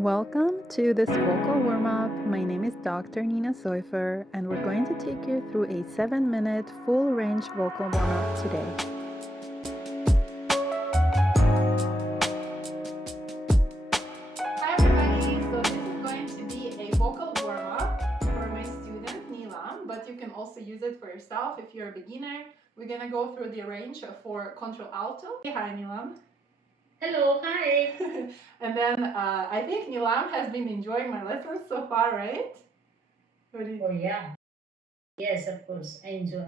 Welcome to this vocal warm-up. My name is Dr. Nina Soyfer, and we're going to take you through a 7-minute full-range vocal warm-up today. Hi everybody, so this is going to be a vocal warm-up for my student Neelam, but you can also use it for yourself if you're a beginner. We're going to go through the range for contralto. Say hi Neelam. Hello, hi. And then I think Neelam has been enjoying my lessons so far, right? Oh, yeah. Yes, of course. I enjoy.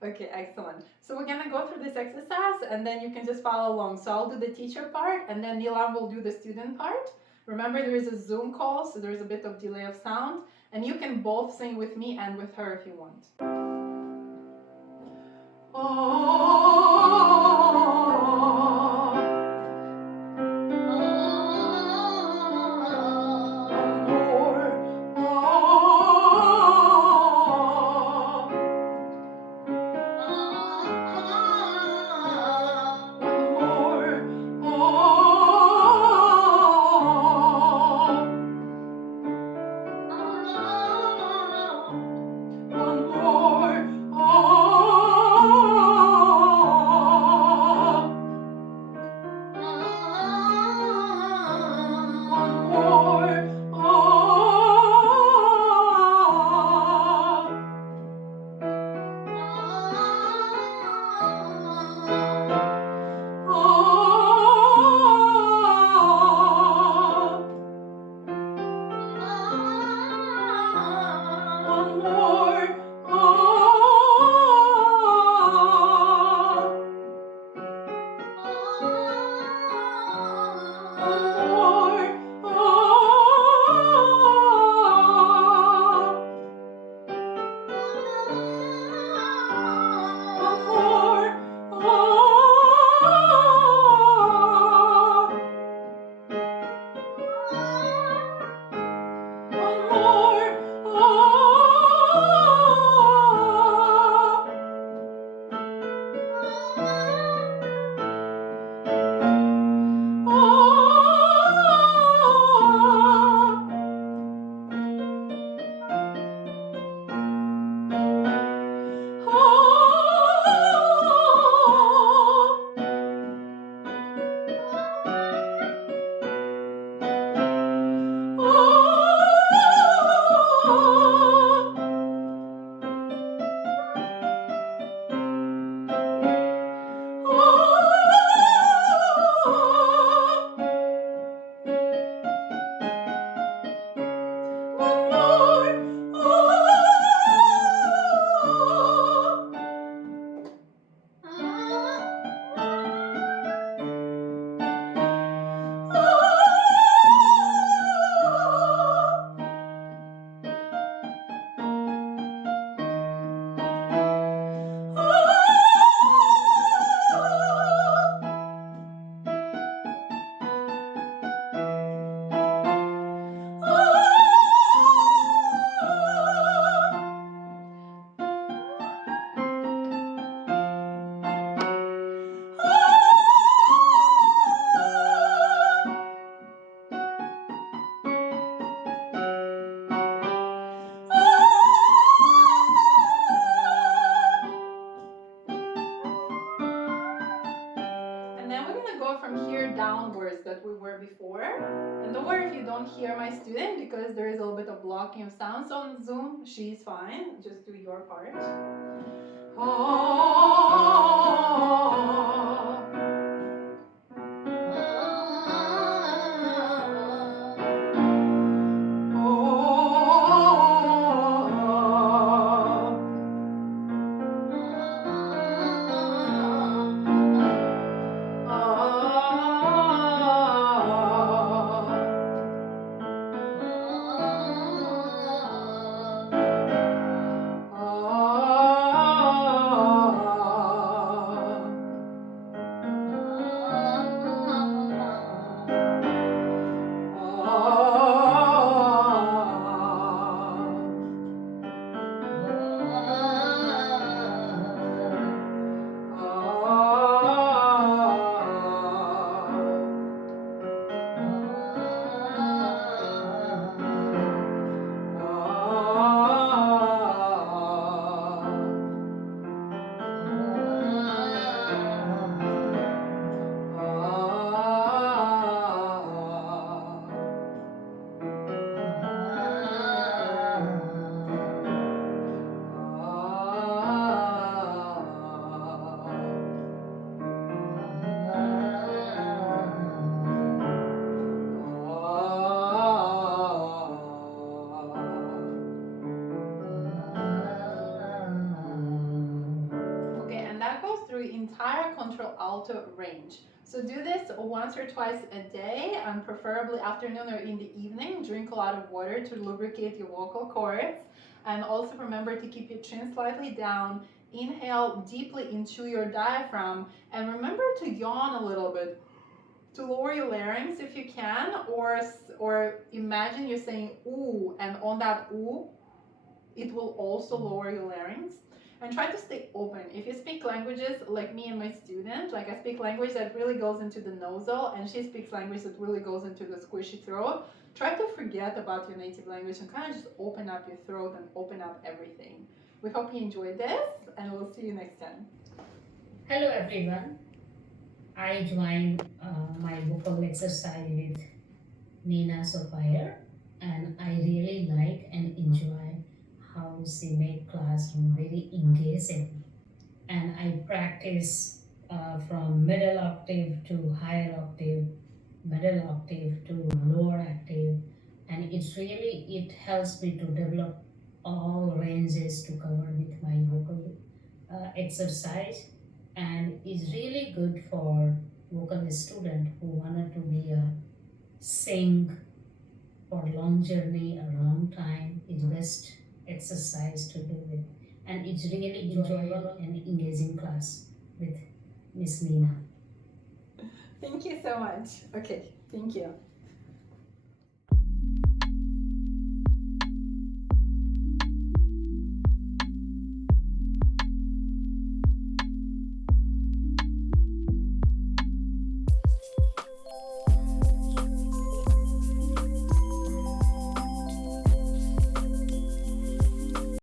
Okay, excellent. So we're gonna go through this exercise and then you can just follow along. So I'll do the teacher part and then Neelam will do the student part. Remember there is a Zoom call, so there's a bit of delay of sound, and you can both sing with me and with her if you want. From here downwards that we were before. And don't worry if you don't hear my student because there is a little bit of blocking of sounds on Zoom. She's fine. Just do your part. contralto range. So do this once or twice a day, and preferably afternoon or in the evening. Drink a lot of water to lubricate your vocal cords. And also remember to keep your chin slightly down. Inhale deeply into your diaphragm, and remember to yawn a little bit to lower your larynx if you can, or imagine you're saying ooh, and on that ooh, it will also lower your larynx. And try to stay open. If you speak languages like me and my student, like I speak language that really goes into the nasal, and she speaks language that really goes into the squishy throat, try to forget about your native language and kind of just open up your throat and open up everything. We hope you enjoyed this, and we'll see you next time. Hello everyone. I joined my vocal exercise with Nina Soyfer, and I really like and enjoy how she make classroom very engaging. And I practice from middle octave to higher octave, middle octave to lower octave, and it helps me to develop all ranges to cover with my vocal exercise, and is really good for vocal student who wanted to be a sing for long journey, a long time. Is best exercise to do it, and it's really enjoyable and engaging class with Miss Nina. Thank you so much. Okay, thank you.